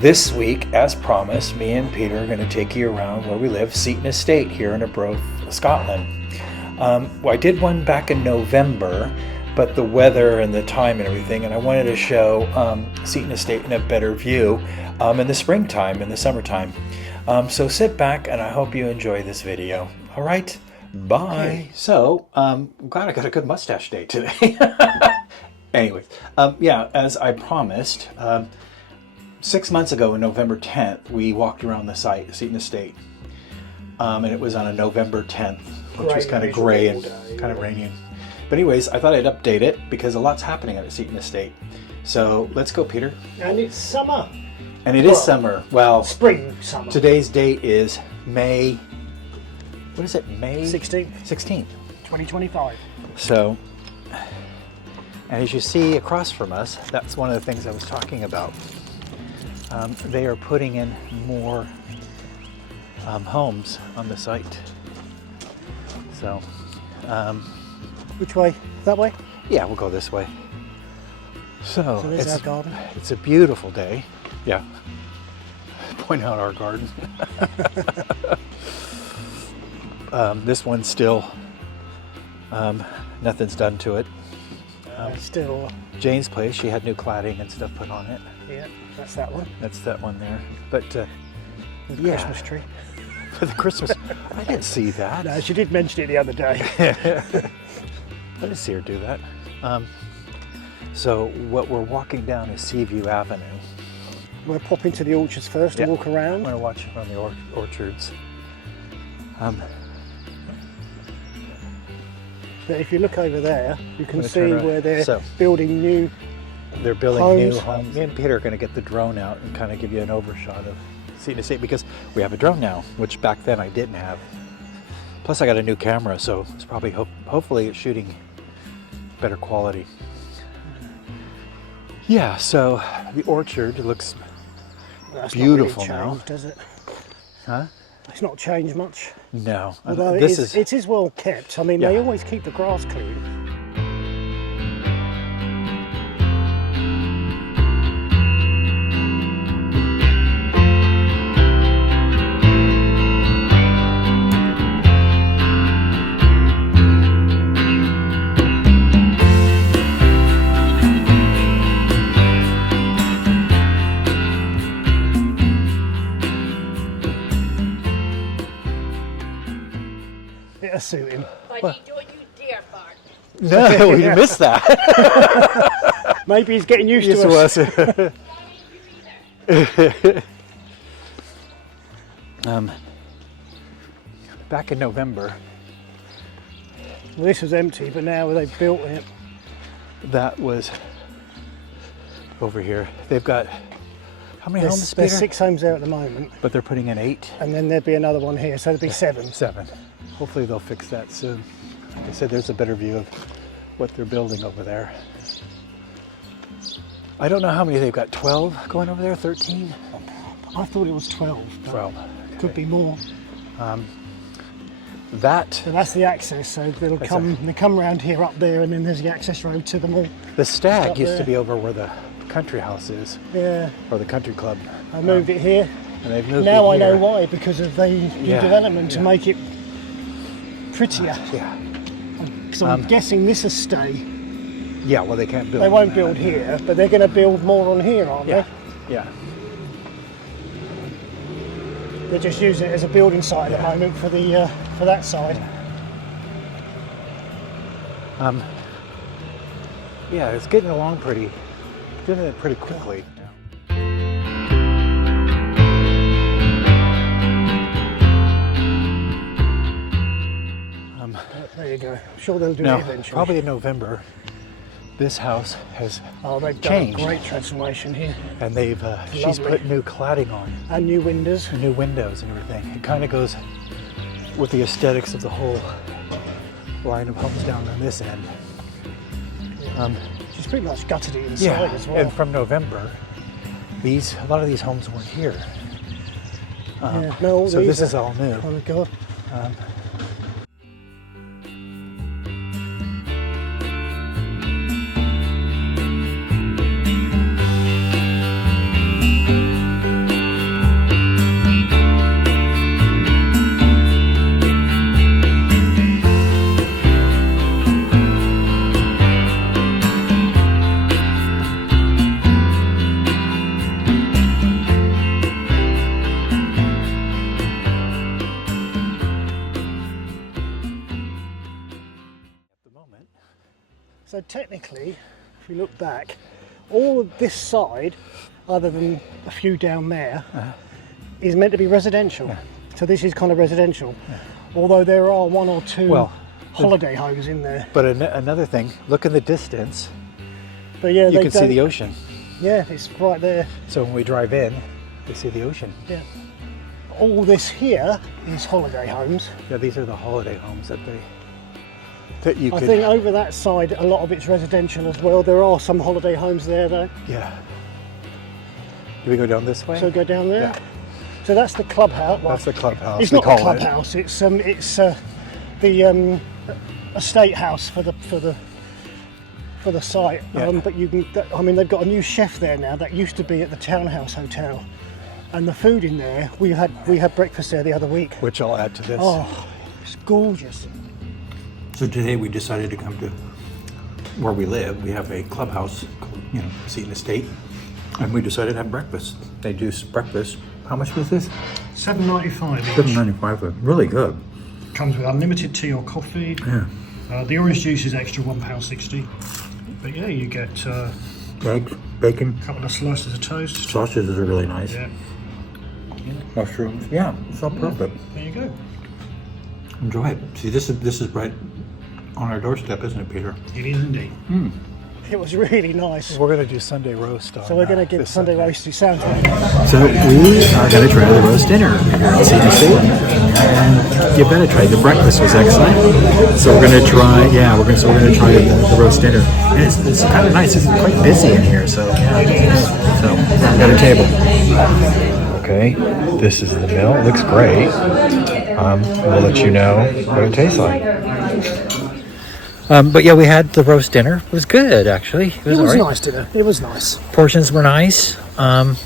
This week, as promised, me and Peter are going to take you around where we live, Seaton Estate here in Arbroath, Scotland. Well, I did one back in November, but the weather and the time and everything, and I wanted to show Seaton Estate in a better view in the springtime, in the summertime. So sit back and I hope you enjoy this video. All right, bye. Okay. So, I'm glad I got a good mustache day today. Anyways, yeah, as I promised, 6 months ago, on November 10th, we walked around the site, Seaton Estate, and it was on a November 10th, which was kind of gray and kind of rainy. But anyways, I thought I'd update it because a lot's happening at Seaton Estate. So let's go, Peter. And it's summer. And it is summer. Well, spring summer. Today's date is May. What is it? May 16th. 16th. 2025. So, and as you see across from us, that's one of the things I was talking about. They are putting in more homes on the site. So, which way? That way? Yeah, we'll go this way. So there's our garden. It's a beautiful day. Yeah. Point out our garden. This one's still, nothing's done to it. Still. Jane's place, she had new cladding and stuff put on it. Yeah, that's that one. That's that one there. But the yeah. Christmas tree. For the Christmas, I didn't see that. No, she did mention it the other day. I didn't see her do that. So what we're walking down is Seaview Avenue. We'll pop into the orchards first and walk around. I'm going to watch around the orchards. But if you look over there, you can see where they're building new They're building homes. new homes. Me and Peter are going to get the drone out and kind of give you an overshot of Seaton Estate because we have a drone now, which back then I didn't have. Plus I got a new camera, so it's probably hopefully it's shooting better quality. Yeah, so the orchard looks beautiful not really changed, now. Does it? Huh? It's not changed much. No. Although it is well kept. I mean, they always keep the grass clean. Suit him. But don't you dare bark. No, you missed that. Maybe he's getting used to us. Back in November. Well, this was empty, but now they've built it. That was over here. They've got how many homes? There's 6 homes there at the moment. But they're putting in 8. And then there'll be another one here, so there'll be 7. 7. Hopefully they'll fix that soon. Like I said, there's a better view of what they're building over there. I don't know how many they've got. 12 going over there? 13? I thought it was 12. 12. Okay. Could be more. So that's the access. So they come around here, up there, and then there's the access road to them all. The Stag used to be over where the country house is. Yeah. Or the country club. I moved it here. And they've moved now it here. I know why, because of the development to make it prettier. So I'm guessing this will stay. Yeah, well they can't build. They won't build here, but they're going to build more on here, aren't they? Yeah. They're just using it as a building site at the moment for the for that side. Yeah, it's getting along pretty quickly. There you go. I'm sure they'll do it eventually. Probably in November. This house has they've changed. done a great transformation here. And they've she's put new cladding on. And new windows. And new windows and everything. It kind of goes with the aesthetics of the whole line of homes down on this end. She's pretty much gutted it inside as well. And from November, a lot of these homes weren't here. No, so this is all new. Oh my God. moment. So technically, if you look back, all of this side, other than a few down there, is meant to be residential. Yeah. So this is kind of residential. Yeah. Although there are one or two holiday homes in there. But another thing, look in the distance. But yeah, you can see the ocean. Yeah, it's right there. So when we drive in, we see the ocean. Yeah. All this here is holiday homes. Yeah, these are the holiday homes that you could... I think over that side, a lot of it's residential as well. There are some holiday homes there though. Yeah. Do we go down this way? So go down there. Yeah. So that's the clubhouse. That's the clubhouse. It's not the clubhouse. It's the estate house for the site. Yeah. But you can. I mean, they've got a new chef there now. That used to be at the Townhouse Hotel, and the food in there. We had breakfast there the other week. Which I'll add to this. Oh, it's gorgeous. So today we decided to come to where we live. We have a clubhouse, Seaton Estate, and we decided to have breakfast. They do breakfast. How much was this? $7.95 each. $7.95. Really good. Comes with unlimited tea or coffee. Yeah. The orange juice is extra, £1.60. But yeah, you get Eggs, bacon, a couple of slices of toast. sausages are really nice. Yeah. Mushrooms. Yeah, it's all perfect. There you go. Enjoy it. See, this is right on our doorstep, isn't it, Peter? It is indeed. It was really nice. We're going to do Sunday roast on So we're going to give Sunday roast. It sounds like So we are going to try the roast dinner here at Seaton Estate, and you better try. The breakfast was excellent, so we're going to try. Yeah, we're going to try the roast dinner, and it's kind of nice. It's quite busy in here, so yeah. So we've got a table. Okay, this is the meal. It looks great. We'll let you know what it tastes like. But yeah, we had the roast dinner. It was good, actually. It was all right. nice dinner. It was nice. Portions were nice. Yeah,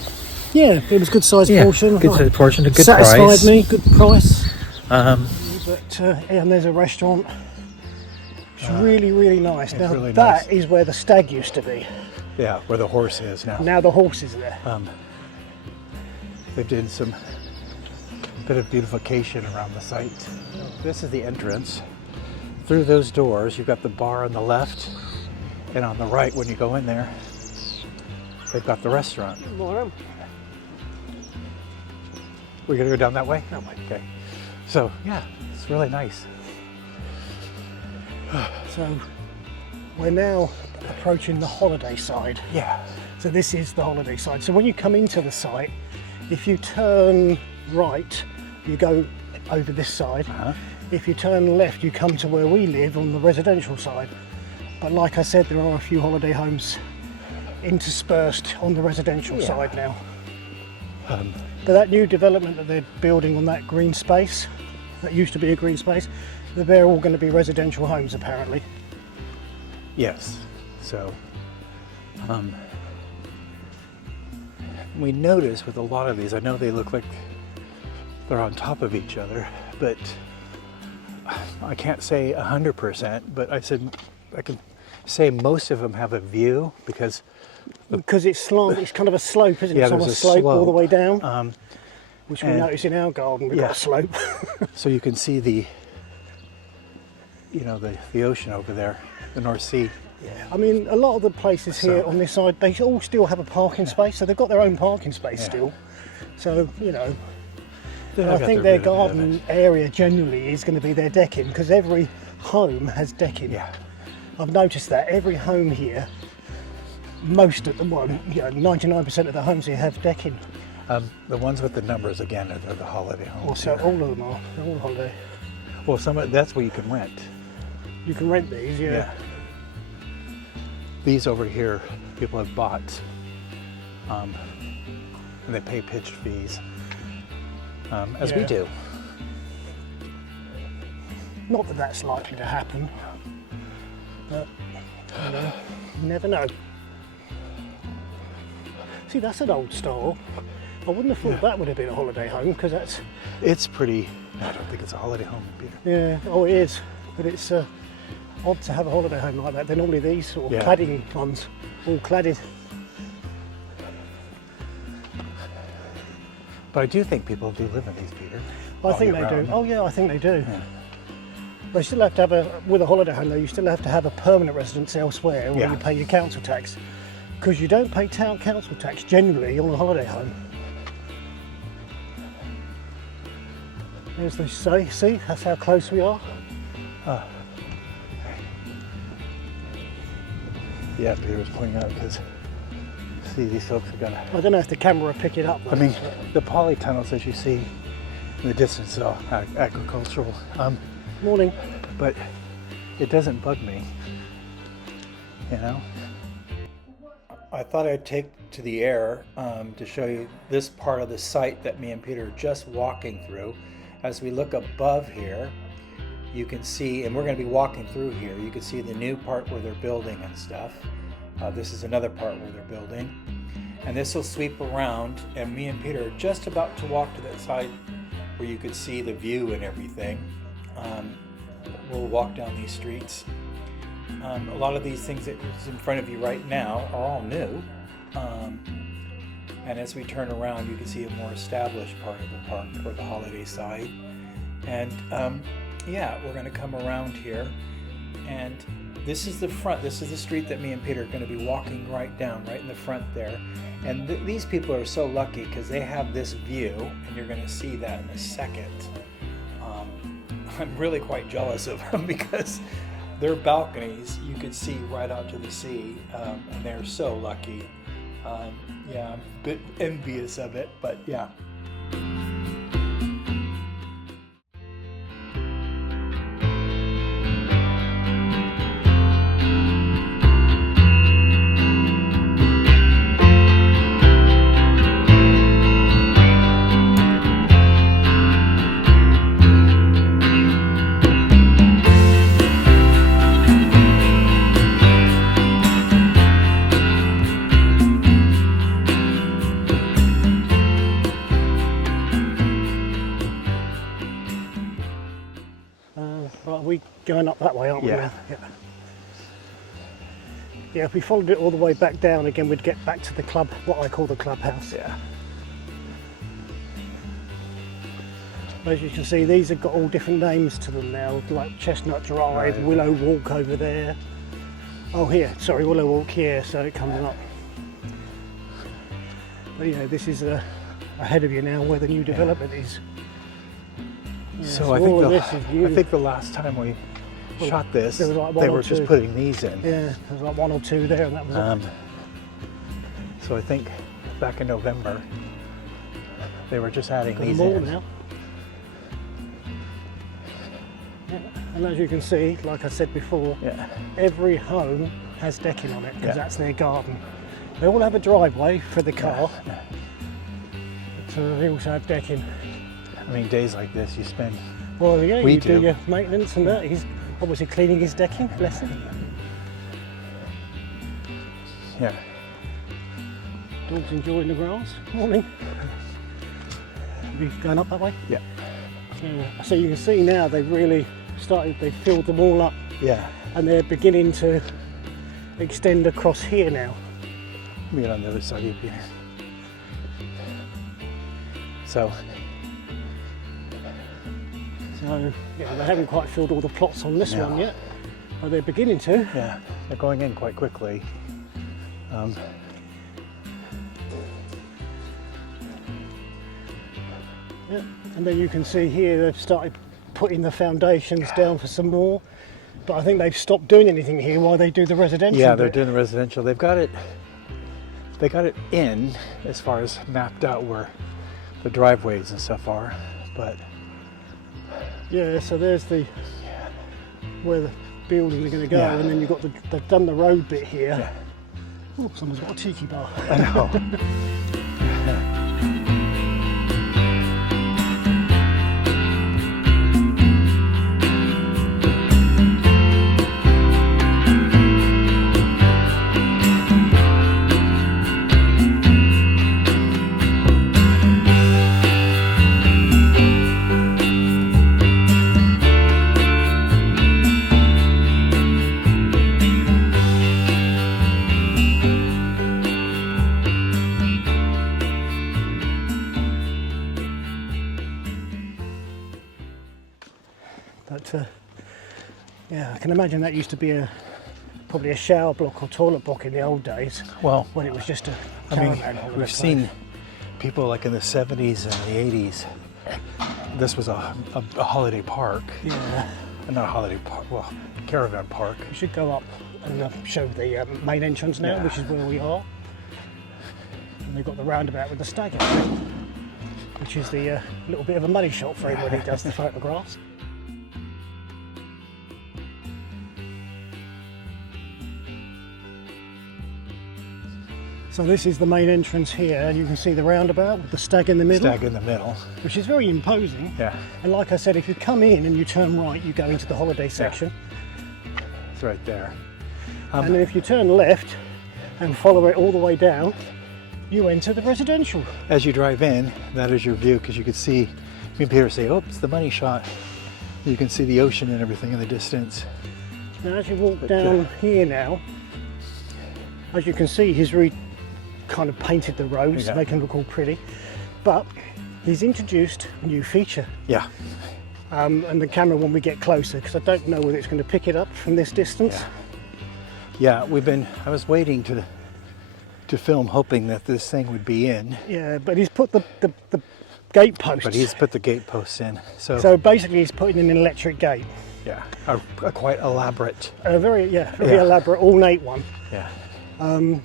it was good sized portion. Good sized portion, a good Satisfied price. me, good price. But And there's a restaurant. It's really, really nice. Now really that nice. is where the stag used to be. Yeah, where the horse is now. Now the horse is there. They've done some bit of beautification around the site. This is the entrance. Through those doors, you've got the bar on the left, and on the right, when you go in there, they've got the restaurant. We're gonna go down that way? That way. Okay. So, yeah, it's really nice. So we're now approaching the holiday side. Yeah. So this is the holiday side. So when you come into the site, if you turn right, you go over this side. If you turn left, you come to where we live on the residential side. But like I said, there are a few holiday homes interspersed on the residential side now. But that new development that they're building on that green space, that used to be a green space, they're all going to be residential homes apparently. Yes. So, we notice with a lot of these, I know they look like they're on top of each other, but I can't say 100%, but I can say most of them have a view because it's slant, it's kind of a slope, isn't it? Yeah, It's on a there's a slope all the slope. way down, which we and- notice in our garden, we've Yeah. got a slope. so you can see the ocean over there, the North Sea. I mean, a lot of the places here on this side, they all still have a parking space, so they've got their own parking space still. So, They've I got think their their bit of garden area generally is going to be their decking, because every home has decking. Yeah. I've noticed that every home here, 99% of the homes here have decking. The ones with the numbers again are the holiday homes. So here. all of them are. They're all holiday. Well, that's where you can rent. You can rent these, yeah. These over here, people have bought, and they pay pitch fees, as we Yeah. do. Not that that's likely to happen, but you never know. See, that's an old style. I wouldn't have thought that would have been a holiday home, because that's, It's pretty. I don't think it's a holiday home, Peter. yeah, oh it is, but it's odd to have a holiday home like that. They're normally these sort of Yeah. cladding ones, all cladded. But I do think people do live in these, Peter. I all think year they do. round. Oh yeah, I think they do. They still have to have with a holiday home though, you still have to have a permanent residence elsewhere where Yeah. you pay your council tax. Because you don't pay town council tax generally on a holiday home. There's the see, that's how close we are. Yeah, Peter was pointing out because, see, these folks are gonna. I don't know if the camera will pick it up. I mean, the polytunnels, as you see in the distance, are all agricultural. Morning. But it doesn't bug me, you know. I thought I'd take to the air to show you this part of the site that me and Peter are just walking through. As we look above here, you can see, and we're going to be walking through here, you can see the new part where they're building and stuff. This is another part where they're building. And this will sweep around, and me and Peter are just about to walk to that side where you could see the view and everything. We'll walk down these streets. A lot of these things that is in front of you right now are all new. And as we turn around, you can see a more established part of the park, or the holiday side. And yeah, we're going to come around here. And this is the front. This is the street that me and Peter are going to be walking right down, right in the front there. And these people are so lucky because they have this view, and you're going to see that in a second. I'm really quite jealous of them because their balconies, you could see right out to the sea, and they're so lucky. Yeah, I'm a bit envious of it, but yeah. Right, we're going up that way, aren't we? Yeah. Now? Yeah, if we followed it all the way back down again, we'd get back to the club, what I call the clubhouse. Yeah. As you can see, these have got all different names to them now, like Chestnut Drive, Right. Willow Walk over there. Oh, here, sorry, Willow Walk here, so it comes up. But yeah, this is ahead of you now where the new development is. Yeah, So I all of think, this is new. I think the last time we shot this, there was like one they or were just two. putting these in. Yeah, there's like one or two there, and that was it. So I think back in November, they were just adding Got these them all in. now. Yeah, and as you can see, like I said before, Yeah. every home has decking on it because Yeah. that's their garden. They all have a driveway for the car, so they also have decking. I mean, days like this, you spend. Well, yeah, We you do do. your maintenance and that. He's obviously cleaning his decking, bless him. Yeah. Dog's enjoying the grass. Morning. Are you going up that way? Yeah. Yeah. So you can see now they've really started, they've filled them all up Yeah. and they're beginning to extend across here now. Let me get on the other side of you, Peter. So, So yeah, they haven't quite filled all the plots on this No. one yet, but they're beginning to. yeah, they're going in quite quickly. Yeah. And then you can see here they've started putting the foundations down for some more, but I think they've stopped doing anything here while they do the residential. Yeah, they're bit. doing the residential. They got it in as far as mapped out where the driveways and stuff are, but Yeah, so there's the where the buildings are going to go, Yeah. and then you've got they've done the road bit here. Yeah. Oh, someone's got a tiki bar. I know. can imagine that used to be probably a shower block or toilet block in the old days. Well, when it was just a I mean, caravan holiday we've place. seen people like in the 70s and the 80s. This was a holiday park. Yeah. Not a holiday park, well, caravan park. We should go up and show the main entrance now, Yeah. which is where we are. And we've got the roundabout with the stag, which is the little bit of a money shot for him when he does the photographs. So this is the main entrance here, and you can see the roundabout with the stag in the middle. Stag in the middle. Which is very imposing. Yeah. And like I said, if you come in and you turn right, you go into the holiday section. It's right there. And then if you turn left and follow it all the way down, you enter the residential. As you drive in, that is your view, because you can see, me and Peter say, oh, it's the money shot. You can see the ocean and everything in the distance. Now as you walk down here now, as you can see, he's kind of painted the roads to make them look all pretty, but he's introduced a new feature. Yeah. And the camera when we get closer, because I don't know whether it's going to pick it up from this distance. Yeah, I was waiting to film, hoping that this thing would be in. Yeah, but he's put the gate posts. But he's put the gate posts in. So basically he's putting in an electric gate. Yeah, a quite elaborate. A very elaborate, ornate one. Yeah.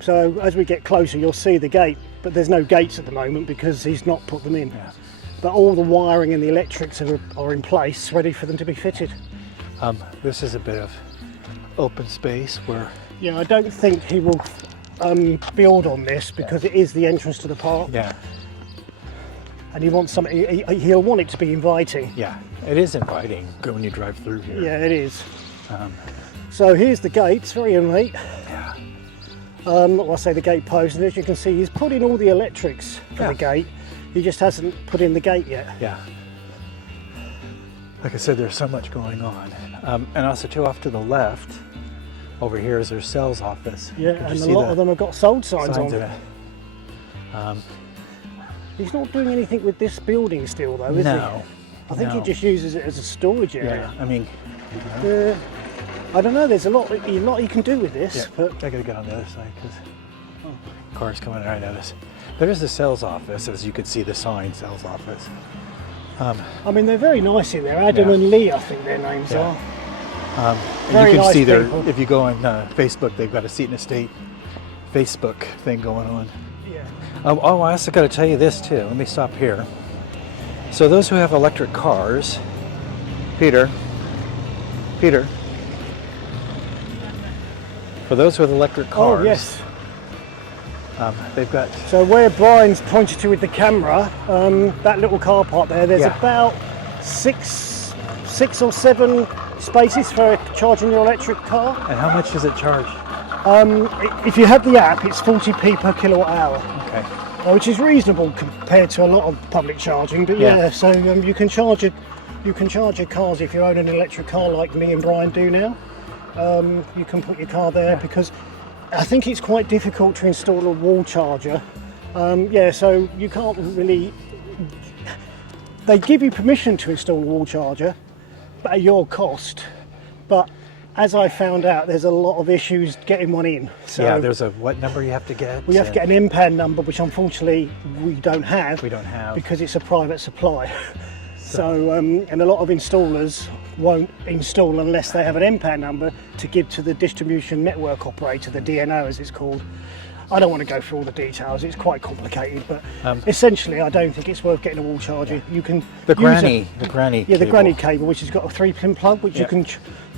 So as we get closer, you'll see the gate, but there's no gates at the moment because he's not put them in. Yeah. But all the wiring and the electrics are in place, ready for them to be fitted. This is a bit of open space where. Yeah, I don't think he will build on this because it is the entrance to the park. Yeah. And he wants something. He'll want it to be inviting. Yeah, it is inviting when you drive through here. Yeah, it is. So here's the gate. It's very ornate. Yeah. I say the gate post, and as you can see, he's put in all the electrics for the gate. He just hasn't put in the gate yet. Yeah. Like I said, there's so much going on. And also, too, off to the left, over here is their sales office. Yeah, and a lot of them have got sold signs on. in it. He's not doing anything with this building still, though, is he? No. I think he just uses it as a storage area. Yeah, I mean, I don't know, there's a lot you can do with this. yeah, But I gotta get on the other side because cars coming right at us. There's the sales office, as you can see the sign, sales office. I mean, they're very nice in there. Adam and Lee, I think their names are. And Very you can nice see there, people. if you go on Facebook, they've got a Seaton Estate Facebook thing going on. Yeah. I also got to tell you this too. Let me stop here. So those who have electric cars, Peter, for those with electric cars, Oh, yes. they've got, So where Brian's pointed to with the camera, that little car park there's about six or seven spaces for charging your electric car. and how much does it charge? If you have the app, it's 40p per kilowatt hour, Okay. which is reasonable compared to a lot of public charging. But so you can charge your cars if you own an electric car like me and Brian do now. You can put your car there because I think it's quite difficult to install a wall charger. So you can't really. They give you permission to install a wall charger, but at your cost. But as I found out, there's a lot of issues getting one in. So Yeah, there's a what number you have to get? we have to get an MPAN number, which unfortunately we don't have. We don't have. Because it's a private supply. So, and a lot of installers won't install unless they have an MPAN number to give to the distribution network operator, the DNO as it's called. I don't want to go through all the details, it's quite complicated, but essentially I don't think it's worth getting a wall charger. You can The use granny Yeah, the cable. granny cable, which has got a 3-pin plug, which you can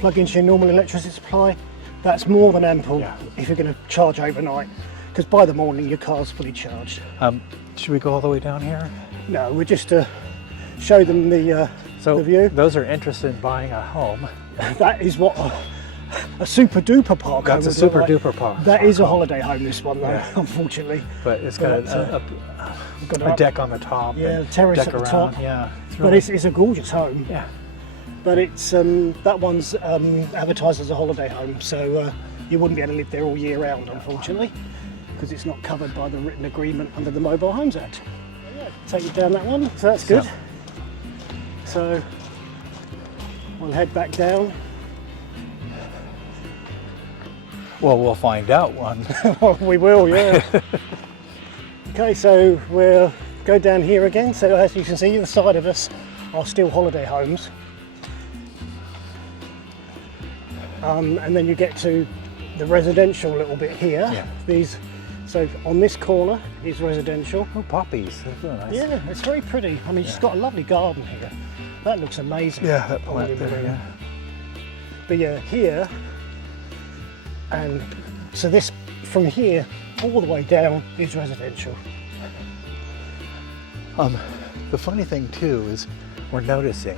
plug into your normal electricity supply. That's more than ample if you're going to charge overnight, because by the morning your car's fully charged. Should we go all the way down here? No, we're just to show them the view. Those are interested in buying a home. That is what a super duper park. That's a super duper park. That is a holiday home. This one, though, unfortunately. But it's got a deck on the top. Yeah, and terrace deck at the around. top. Yeah, But it's a gorgeous home. yeah. But it's that one's advertised as a holiday home, so you wouldn't be able to live there all year round, unfortunately, because it's not covered by the written agreement under the Mobile Homes Act. Take you down that one, so that's good. So we'll head back down. Well, we'll find out one. We will, yeah. Okay, so we'll go down here again. So as you can see, either side of us are still holiday homes. And then you get to the residential little bit here. Yeah. So on this corner is residential. Oh, poppies. That's really nice. Yeah, it's very pretty. I mean, she's got a lovely garden here. That looks amazing. Yeah, that plant there, yeah. But yeah, here, and so this, from here all the way down is residential. The funny thing too is we're noticing,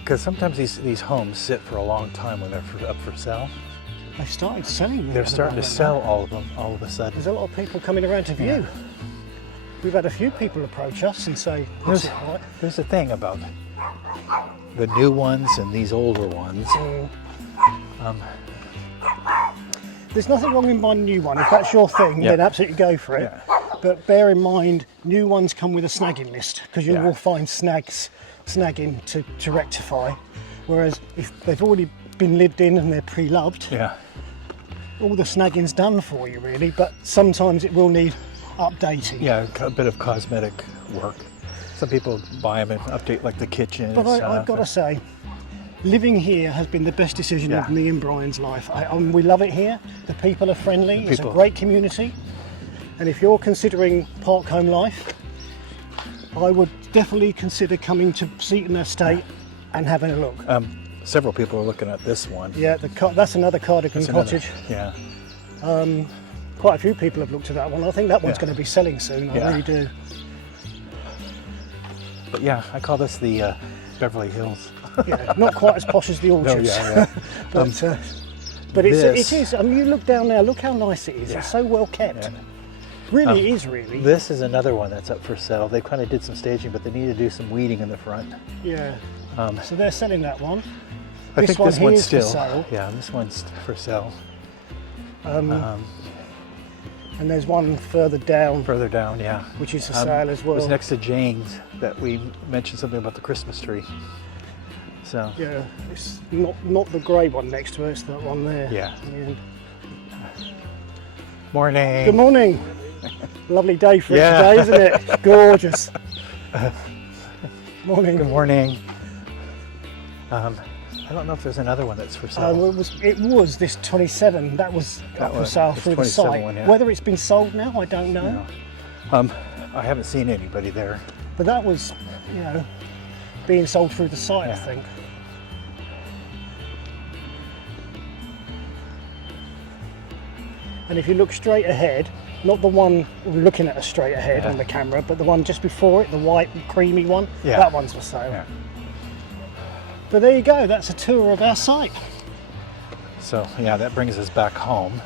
because sometimes these homes sit for a long time when they're up for sale. They started selling them. They're starting to sell all of them all of a sudden. There's a lot of people coming around to view. Yeah. We've had a few people approach us and say, There's a thing about the new ones and these older ones. There's nothing wrong in buying a new one. If that's your thing, then absolutely go for it. Yeah. But bear in mind, new ones come with a snagging list because you Yeah. will find snagging to rectify. Whereas if they've already been lived in and they're pre-loved, Yeah. all the snagging's done for you really, but sometimes it will need updating. Yeah, a bit of cosmetic work. Some people buy them and update like the kitchen. But and I've got to stuff. say, living here has been the best decision Yeah. of me and Brian's life. We love it here. The people are friendly. It's a people- great community. And if you're considering park home life, I would definitely consider coming to Seaton Estate and having a look. Several people are looking at this one. Yeah, that's another Cardigan That's another- cottage. Yeah. Quite a few people have looked at that one. I think that one's Yeah. going to be selling soon. I Yeah. really do. But yeah, I call this the Beverly Hills. Yeah, not quite as posh as the orchards. yeah. But it This- is. I mean, you look down there. Look how nice it is. Yeah. It's so well kept. Yeah. Really is. Really. This is another one that's up for sale. They kind of did some staging, but they need to do some weeding in the front. Yeah. So they're selling that one. I This think one this here one's is for still. sale. Yeah, this one's for sale. And there's one further down, Further down, yeah. which is for sale as It was well. next to Jane's that we mentioned something about the Christmas tree. So Yeah, it's not the grey one next to it. It's that one there. Yeah. And morning. good morning. Lovely day for Yeah. it today, isn't it? Gorgeous. Morning. Good morning. I don't know if there's another one that's for sale. It was this 27. That was up for was- sale this through the 27 site. one, yeah. Whether it's been sold now, I don't know. I haven't seen anybody there. But that was, being sold through the site, I Yeah. think. And if you look straight ahead, not the one we're looking at straight ahead on the camera, but the one just before it, the white and creamy one, Yeah. that one's for sale. Yeah. But there you go, that's a tour of our site. So yeah, that brings us back home.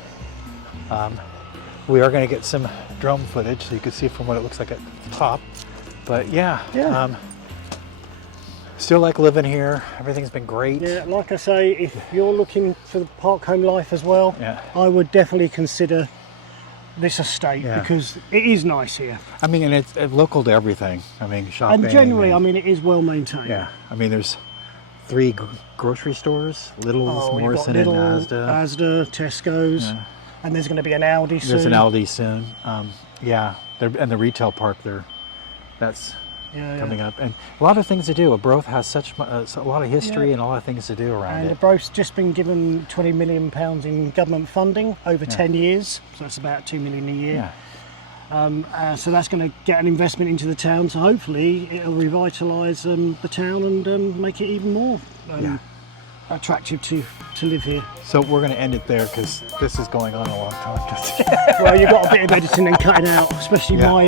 We are going to get some drone footage so you can see from what it looks like at the top. But yeah. Still like living here. Everything's been great. Yeah, like I say, if you're looking for the park home life as well, Yeah. I would definitely consider this estate Yeah. because it is nice here. I mean, and it's local to everything. I mean, shopping. And generally, I mean, it is well maintained. Yeah. I mean, there's 3 grocery stores: Lidl's, Oh, you've got Morrison, Lidl, and Asda. Tesco's, and there's going to be an Aldi soon. There's an Aldi soon. Yeah, and the retail park there. That's coming up, and a lot of things to do. Arbroath has such a lot of history and a lot of things to do around And it. Arbroath's just been given £20 million in government funding over 10 years, so that's about £2 million a year. Yeah. So that's going to get an investment into the town, so hopefully it'll revitalise the town and make it even more attractive to live here. So we're going to end it there because this is going on a long time. Well, you've got a bit of editing and cutting out, especially my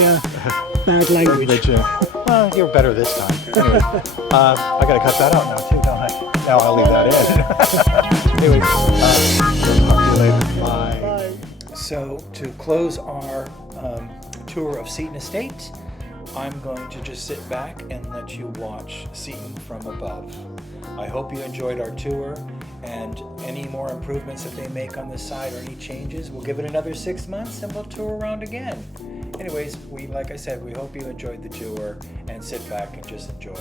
bad language. Well, you're better this time. Anyway, I got to cut that out now too, don't I? Now I'll leave that in. Anyway, talk to you later. Bye. So to close our tour of Seaton Estate, I'm going to just sit back and let you watch Seaton from above. I hope you enjoyed our tour, and any more improvements that they make on the side or any changes, we'll give it another 6 months and we'll tour around again. Anyways, like I said, we hope you enjoyed the tour and sit back and just enjoy.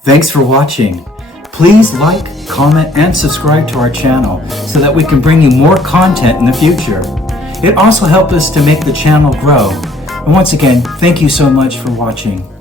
Thanks for watching. Please like, comment, and subscribe to our channel so that we can bring you more content in the future. It also helps us to make the channel grow. And once again, thank you so much for watching.